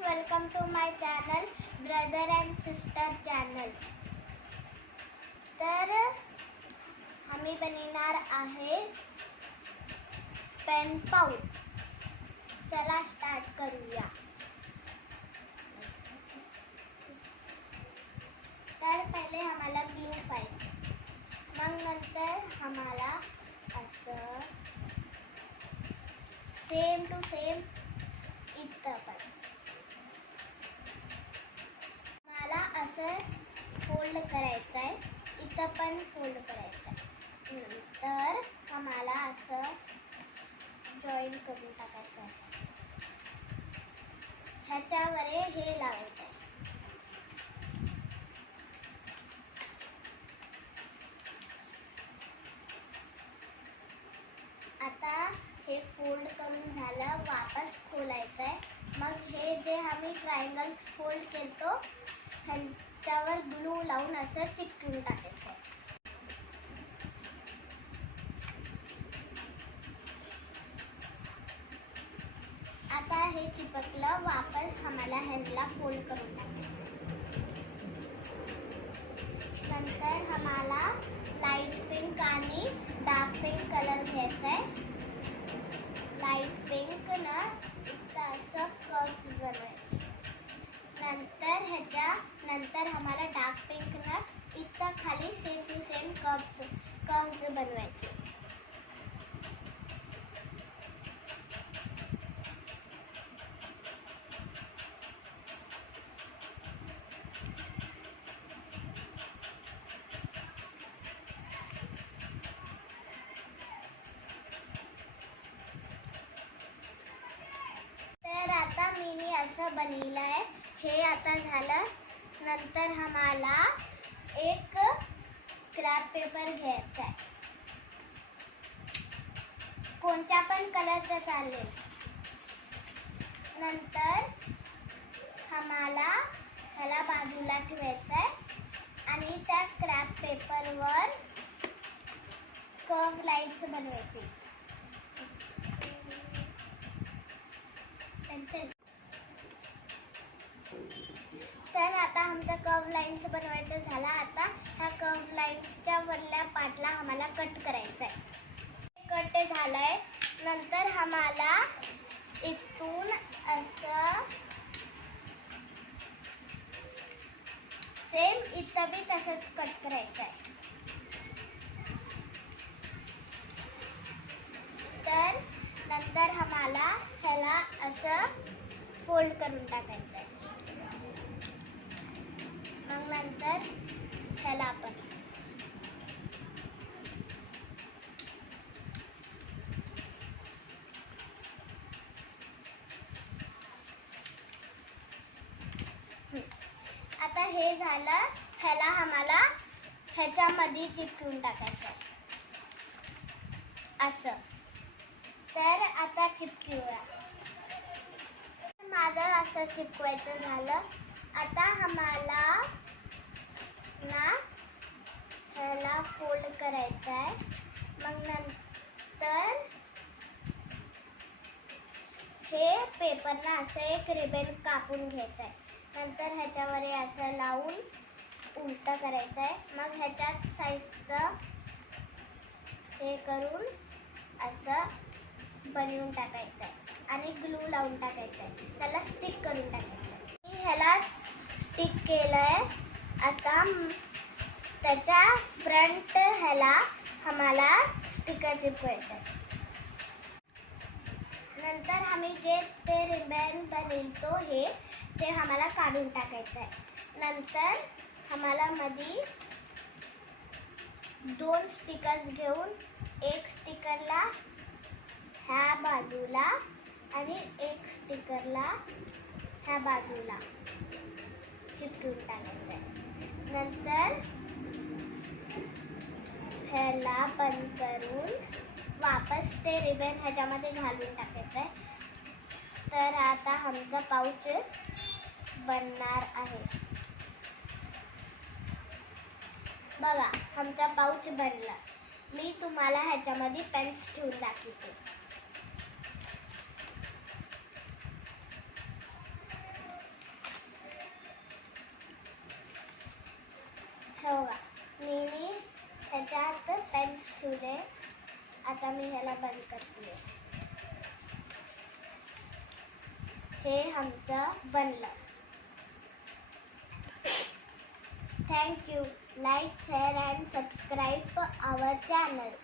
welcome to my channel brother and sister channel. तर आम्ही बनवणार आहे पेन पाउच. चला स्टार्ट करूया. तर पहिले आम्हाला ग्लू पाहिजे, मग नंतर आम्हाला असं सेम टू सेम इथं पण मला असं फोल्ड करायचं आहे, इथं पण फोल्ड करायचं आहे. नंतर आम्हाला असं जॉईन करून टाकायचं आहे. ह्याच्यावर हे लावायचं आहे. आता हे फोल्ड करून झालं, वापस खोलायचं आहे. मग हे जे आम्ही ट्रायंगल्स फोल्ड केलतो ह्याच्यावर ग्लू लावून असं चिकटून टाकायचं आहे. आता हे चिपकलं, वापस आम्हाला ह्याला फोल्ड करून टाकायचं. नंतर आम्हाला लाईट पिंक आणि डार्क पिंक कलर घ्यायचा आहे. लाईट पिंक ना इथं असं कर्व्स बनवायचे. नंतर आम्हाला डार्क पिंक ना इथं खाली सेम टू सेम कर्व्स बनवायचे. तर आता मी असं बनवलं आहे. हे आता झालं. नंतर आम्हाला एक क्राफ्ट पेपर घ्यायचा आहे, कोणत्या पण कलरचा चालेल. नंतर आम्हाला ह्याला बाजूला ठेवायचं आहे आणि त्या क्राफ्ट पेपरवर कर्व लाईन्स बनवायची. तर आता आमचा कर्व लाईन्स बनवायचं झालं. आता ह्या कर्व लाईन्सच्या वरल्या पार्टला आम्हाला कट करायचं आहे. कट झालंय. नंतर आम्हाला इथून असं सेम इथं बी तसंच कट करायचं आहे. तर नंतर आम्हाला ह्याला असं फोल्ड करून टाकायचं आहे. मग नंतर ह्याला आपण आता हे झालं. ह्याला आम्हाला ह्याच्यामध्ये चिपकून टाकायचं आहे असं. तर आता चिपकूया. माझं असं चिपकवायचं झालं. आता आम्हाला ना ह्याला फोल्ड करायचं आहे. मग नंतर हे पेपरला असं एक रिबन कापून घ्यायचं आहे. नंतर ह्याच्यावर असं लावून उलटं करायचं आहे. मग ह्याच्यात साईजचं हे करून असं बनवून टाकायचं आहे आणि ग्लू लावून टाकायचं आहे. त्याला स्टिक करून टाकायचं आहे. ह्याला स्टिक केलंय. आता त्याच्या फ्रंट ह्याला आम्हाला स्टिकर चिपकायचं आहे. नंतर आम्ही जे ते रिबन बनवतो ते आम्हाला काढून टाकायचं आहे. नंतर आम्हाला मध्ये 2 स्टिकर्स घेऊन एक स्टिकरला ह्या बाजूला आणि एक स्टिकरला ह्या बाजूला चिपकून टाकायचं आहे. नंतर ह्याला बंद करून वापस ते रिबन ह्याच्यामध्ये घालून टाकायचं आहे. तर आता आमचा पाऊच बनणार आहे. बघा, आमचा पाऊच बनला. मी तुम्हाला ह्याच्यामध्ये पेन्स ठेवून दाखवते. ठेवले. आता मी ह्याला बंद करते. हे आमचं बनलं. Thank you. Like, share and subscribe our channel.